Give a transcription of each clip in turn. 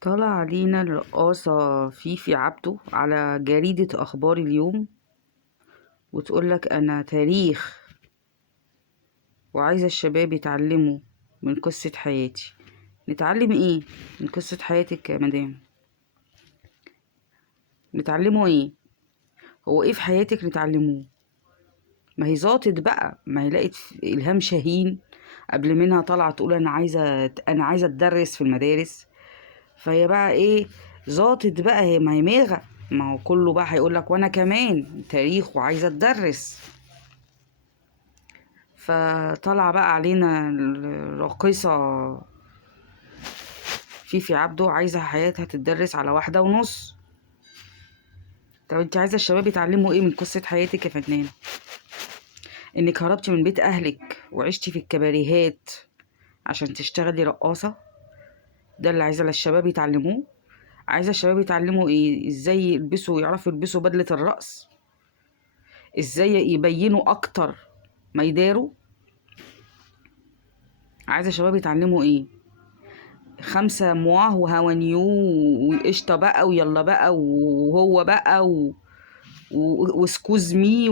طلع علينا الرقاصة فيفي عبده على جريدة أخبار اليوم وتقولك أنا تاريخ وعايزة الشباب يتعلموا من قصة حياتي. نتعلم إيه من قصة حياتك يا مدام؟ نتعلموا إيه؟ هو إيه في حياتك نتعلموه؟ ما هي ظابطت بقى، ما هي لقت إلهام شاهين قبل منها طالعة تقول أنا عايزة أتدرس في المدارس. فهي بقى ايه؟ ظابطت بقى، هي ما هي ميغة، ما هو كله بقى هيقولك وانا كمان تاريخ وعايزة اتدرس. فطلع بقى علينا الراقصة فيفي عبده عايزة حياتها تتدرس على 1:30. طب انت عايزة الشباب يتعلموا ايه من قصة حياتك يا فنان؟ انك هربتي من بيت اهلك وعشتي في الكباريهات عشان تشتغلي رقاصة؟ ده اللي عايزة الشباب يتعلموه؟ عايزة الشباب يتعلموا ايه؟ ازاي يعرفوا يلبسوا بدلة الرقص؟ ازاي يبينوا اكتر ما يداروا؟ عايزه شباب يتعلموا ايه؟ 5 مواه وهوانيو وقشطه بقى ويلا بقى وهو بقى وسكوز مي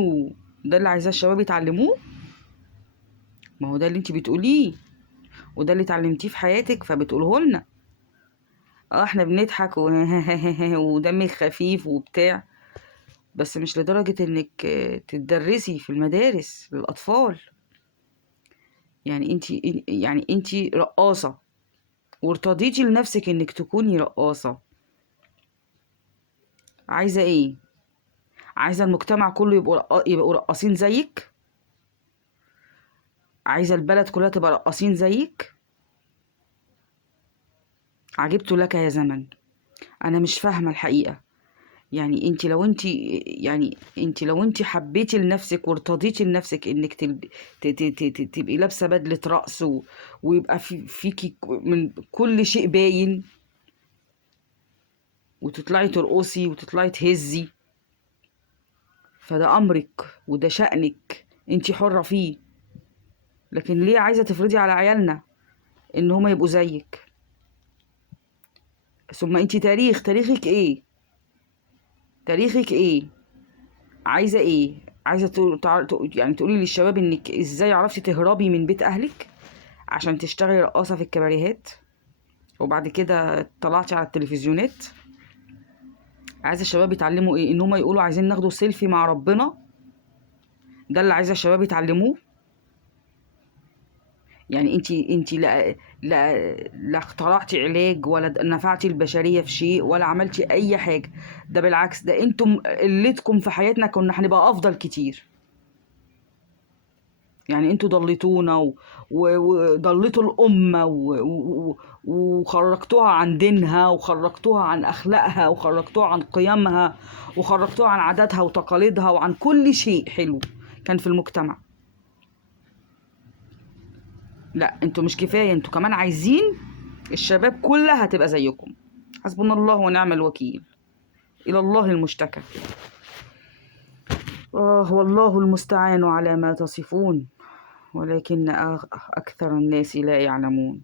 ده اللي عايزاه الشباب يتعلموه؟ ما هو ده اللي انت بتقوليه وده اللي اتعلمتيه في حياتك فبتقوله لنا. احنا بنضحك ودمك خفيف وبتاع، بس مش لدرجة انك تدرسي في المدارس للأطفال. يعني انت رقاصة وارتضيتي لنفسك انك تكوني رقاصة. عايزة ايه؟ عايزة المجتمع كله يبقوا رقاصين زيك؟ عايزة البلد كلها تبقى رقاصين زيك؟ عجبت لك يا زمن. انا مش فاهمة الحقيقة. يعني انت لو انت حبيتي لنفسك وارتضيتي لنفسك انك تبقي لابسة بدلة رقص ويبقى فيكي من كل شيء باين، وتطلعي ترقصي وتطلعي تهزي، فده امرك وده شأنك، انت حرة فيه. لكن ليه عايزة تفرضي على عيالنا ان هما يبقوا زيك؟ ثم انت تاريخك ايه؟ تاريخك ايه؟ عايزة ايه؟ عايزة يعني تقولي للشباب انك ازاي عرفتي تهربي من بيت اهلك عشان تشتغلي رقاصة في الكباريهات وبعد كده طلعتي على التلفزيونات؟ عايزة الشباب يتعلموا ايه؟ ان هما يقولوا عايزين ناخدوا سيلفي مع ربنا؟ ده اللي عايزة الشباب يتعلموه؟ يعني انت لا اخترعتي علاج ولا نفعتي البشرية في شيء ولا عملتي اي حاجة. ده بالعكس، ده انتم قلتكم في حياتنا كنا هنبقى افضل كتير. يعني انتوا ضليتونا وضليتوا الأمة وخرجتوها عن دينها وخرجتوها عن أخلاقها وخرجتوها عن قيمها وخرجتوها عن عاداتها وتقاليدها وعن كل شيء حلو كان في المجتمع. لا انتوا مش كفاية، انتوا كمان عايزين الشباب كلها تبقى زيكم. حسبنا الله ونعم الوكيل. إلى الله المشتكى. والله المستعان على ما تصفون، ولكن أكثر الناس لا يعلمون.